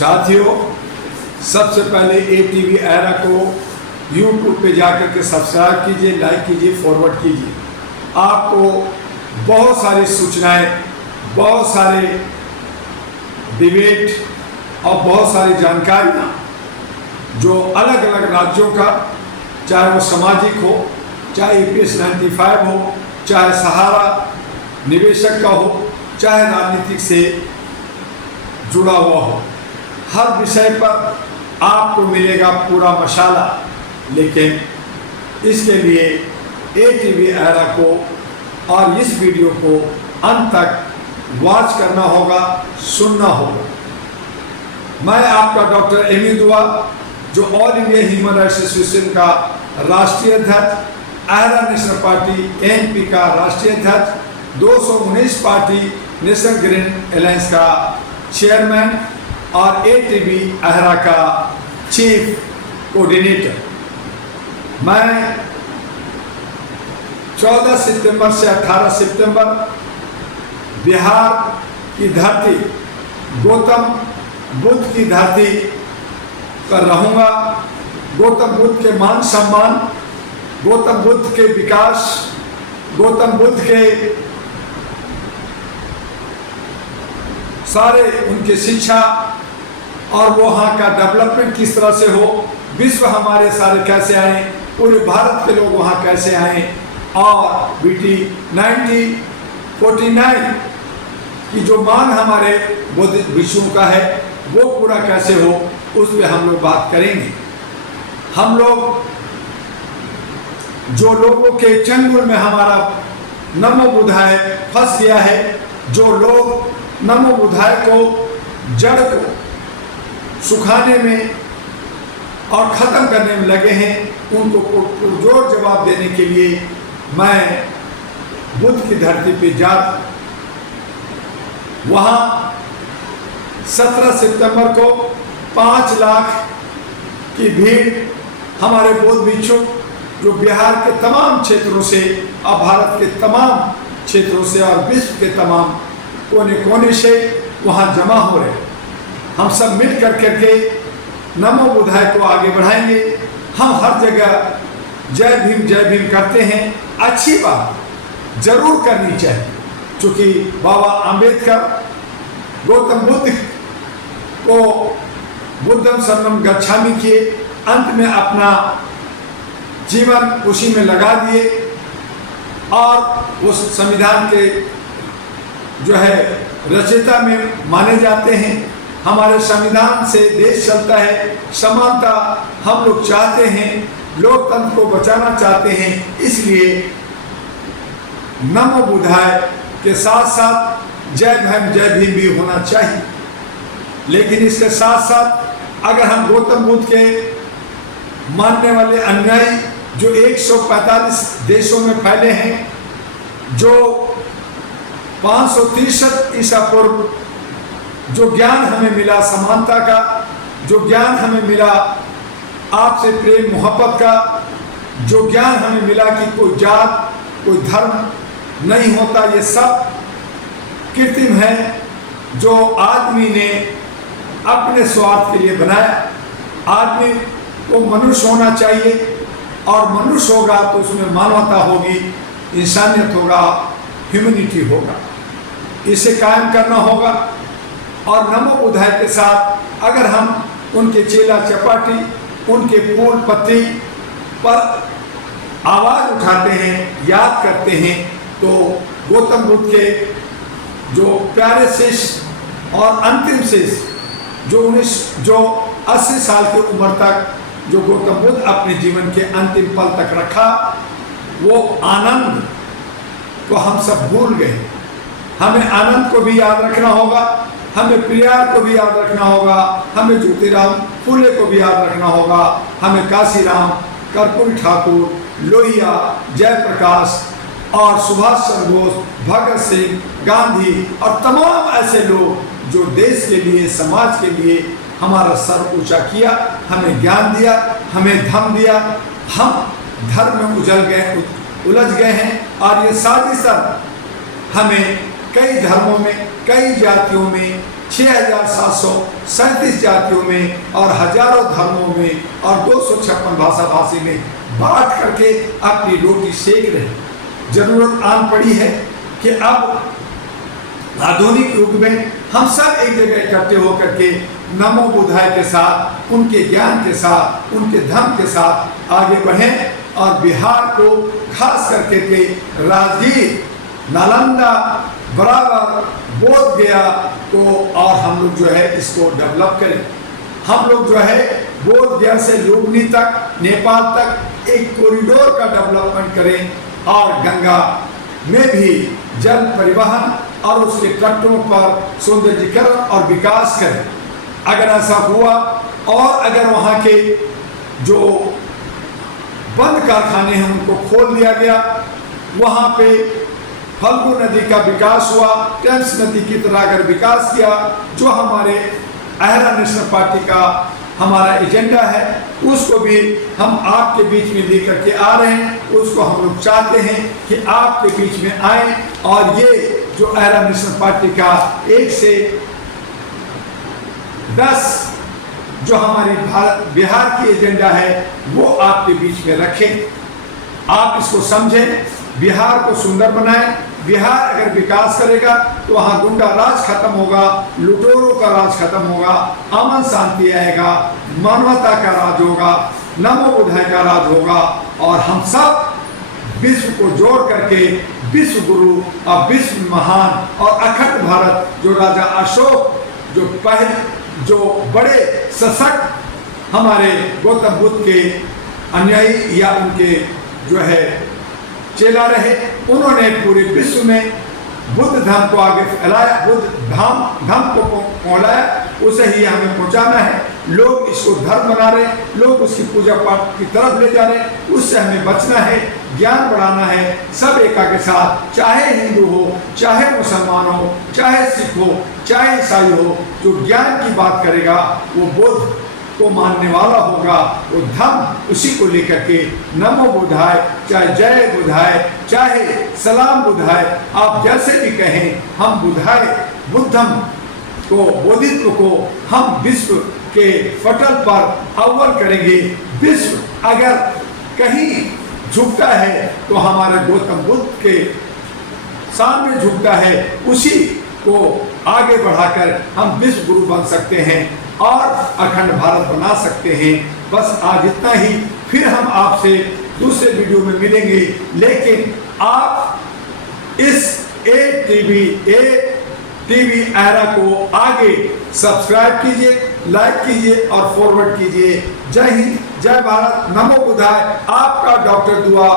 साथियों, सबसे पहले ATV एरा को यूट्यूब पे जाकर के सब्सक्राइब कीजिए, लाइक कीजिए, फॉरवर्ड कीजिए। आपको बहुत सारी सूचनाएं, बहुत सारे डिबेट और बहुत सारी जानकारियाँ जो अलग अलग राज्यों का, चाहे वो सामाजिक हो, चाहे EPS 95 हो, चाहे सहारा निवेशक का हो, चाहे राजनीतिक से जुड़ा हुआ हो, हर विषय पर आपको मिलेगा पूरा मसाला। लेकिन इसके लिए ATV एरा को और इस वीडियो को अंत तक वॉच करना होगा, सुनना होगा। मैं आपका डॉक्टर एमी दुआ, जो all India human rights association का राष्ट्रीय अध्यक्ष, एरा नेशनल पार्टी ANP का राष्ट्रीय अध्यक्ष, 219 पार्टी नेशनल ग्रीन अलायंस का चेयरमैन और ATV एरा का चीफ कोऑर्डिनेटर। मैं 14 सितंबर से 18 सितंबर बिहार की धरती, गौतम बुद्ध की धरती पर रहूँगा। गौतम बुद्ध के मान सम्मान, गौतम बुद्ध के विकास, गौतम बुद्ध के सारे उनके शिक्षा और वहाँ का डेवलपमेंट किस तरह से हो, विश्व हमारे सारे कैसे आए, पूरे भारत के लोग वहाँ कैसे आए, और BT 1949 की जो मांग हमारे बौद्धिक विषयों का है वो पूरा कैसे हो, उस पर हम लोग बात करेंगे। हम लोग जो लोगों के चंगुल में हमारा नमो बुद्धाय फंस गया है, जो लोग नमो बुद्धाय को, जड़ को सुखाने में और ख़त्म करने में लगे हैं, उनको पुरजोर जवाब देने के लिए मैं बुद्ध की धरती पे जा वहाँ 17 सितंबर को 5 लाख की भीड़ हमारे बौद्ध भिक्षु जो बिहार के तमाम क्षेत्रों से और भारत के तमाम क्षेत्रों से और विश्व के तमाम कोने कोने से वहाँ जमा हो रहे। हम सब मिल कर करके नमो बुद्धाय को आगे बढ़ाएंगे। हम हर जगह जय भीम करते हैं, अच्छी बात जरूर करनी चाहिए, क्योंकि बाबा आम्बेडकर गौतम बुद्ध को बुद्धम शरणम गच्छामि किए, अंत में अपना जीवन उसी में लगा दिए और उस संविधान के जो है रचयिता में माने जाते हैं। हमारे संविधान से देश चलता है, समानता हम लोग चाहते हैं, लोकतंत्र को बचाना चाहते हैं, इसलिए नमो बुद्धाय के साथ साथ जय भीम भी होना चाहिए। लेकिन इसके साथ साथ अगर हम गौतम बुद्ध के मानने वाले अनुयायी जो 145 देशों में फैले हैं, जो 563 ईसा पूर्व जो ज्ञान हमें मिला समानता का, जो ज्ञान हमें मिला आपसे प्रेम मोहब्बत का, जो ज्ञान हमें मिला कि कोई जात कोई धर्म नहीं होता, ये सब कृत्रिम है जो आदमी ने अपने स्वार्थ के लिए बनाया। आदमी को मनुष्य होना चाहिए और मनुष्य होगा तो उसमें मानवता होगी, इंसानियत होगा, ह्यूमैनिटी होगा, इसे कायम करना होगा। और नमो बुद्धाय के साथ अगर हम उनके चेला चपाटी, उनके फूल पत्ती पर आवाज़ उठाते हैं, याद करते हैं, तो गौतम बुद्ध के जो प्यारे शिष्य और अंतिम शिष्य जो 80 साल की उम्र तक जो गौतम बुद्ध अपने जीवन के अंतिम पल तक रखा, वो आनंद को हम सब भूल गए। हमें आनंद को भी याद रखना होगा, हमें प्रियार को भी याद रखना होगा, हमें ज्योतिराम फुले को भी याद रखना होगा, हमें काशीराम, कर्पूरी ठाकुर, लोहिया, जयप्रकाश और सुभाष चंद्र बोस, भगत सिंह, गांधी और तमाम ऐसे लोग जो देश के लिए, समाज के लिए हमारा सर ऊंचा किया, हमें ज्ञान दिया, हमें धम दिया। हम धर्म में उलझ गए हैं और ये साजिश हमें कई धर्मों में, कई जातियों में 6,737 जातियों में और हजारों धर्मों में और 256 भाषा भाषी में बांट करके अपनी रोटी सेक रहे। जरूरत आन पड़ी है कि अब आधुनिक युग में हम सब एक जगह इकट्ठे होकर के नमो बुद्धाय के साथ, उनके ज्ञान के साथ, उनके धर्म के साथ आगे बढ़ें और बिहार को खास करके के राजगीर, नालंदा, बराबर, बोध गया को और हम लोग जो है इसको डेवलप करें। हम लोग जो है बोध गया से लुम्बिनी तक, नेपाल तक एक कॉरिडोर का डेवलपमेंट करें और गंगा में भी जल परिवहन और उसके तटों पर सौंदर्यीकरण और विकास करें। अगर ऐसा हुआ और अगर वहाँ के जो बंद कारखाने हैं उनको खोल दिया गया, वहाँ पे फल्गु नदी का विकास हुआ, टेम्स नदी की तरह अगर विकास किया, जो हमारे अहरा नेशनल पार्टी का हमारा एजेंडा है, उसको भी हम आपके बीच में लेकर के आ रहे हैं। उसको हम लोग चाहते हैं कि आपके बीच में आए और ये जो अहरा नेशनल पार्टी का 1 से 10 जो हमारी बिहार की एजेंडा है वो आपके बीच में रखें। आप इसको समझें, बिहार को सुंदर बनाएं। बिहार अगर विकास करेगा तो वहाँ गुंडा राज खत्म होगा, लुटेरों का राज खत्म होगा, अमन शांति आएगा, मानवता का राज होगा, नमो बुद्धाय का राज होगा और हम सब विश्व को जोड़ करके विश्व गुरु और विश्व महान और अखंड भारत, जो राजा अशोक जो पहले जो बड़े सशक्त हमारे गौतम बुद्ध के अनुयायी या उनके जो है चेला रहे, उन्होंने पूरे विश्व में बुद्ध धर्म को आगे फैलाया, बुद्ध धर्म को पहुंचाया, उसे ही हमें पहुंचाना है। लोग इसको धर्म बना रहे, लोग उसकी पूजा पाठ की तरफ ले जा रहे, उससे हमें बचना है, ज्ञान बढ़ाना है। सब एका के साथ, चाहे हिंदू हो, चाहे मुसलमान हो, चाहे सिख हो, चाहे ईसाई हो, जो ज्ञान की बात करेगा वो बुद्ध को मानने वाला होगा, वो धर्म उसी को लेकर के नमो बुद्धाय, चाहे जय बुद्धाय, चाहे सलाम बुद्धाय, आप जैसे भी कहें, हम बुद्धाय बुद्धम को, बोधित्व को हम विश्व के पटल पर अव्वल करेंगे। विश्व अगर कहीं झुकता है तो हमारे गौतम बुद्ध के सामने झुकता है, उसी को आगे बढ़ाकर हम विश्व गुरु बन सकते हैं और अखंड भारत बना सकते हैं। बस आज इतना ही, फिर हम आपसे दूसरे वीडियो में मिलेंगे। लेकिन आप इस ए टीवी अहरा को आगे सब्सक्राइब कीजिए, लाइक कीजिए और फॉरवर्ड कीजिए। जय हिंद, जय भारत, नमो बुद्धाय। आपका डॉक्टर दुआ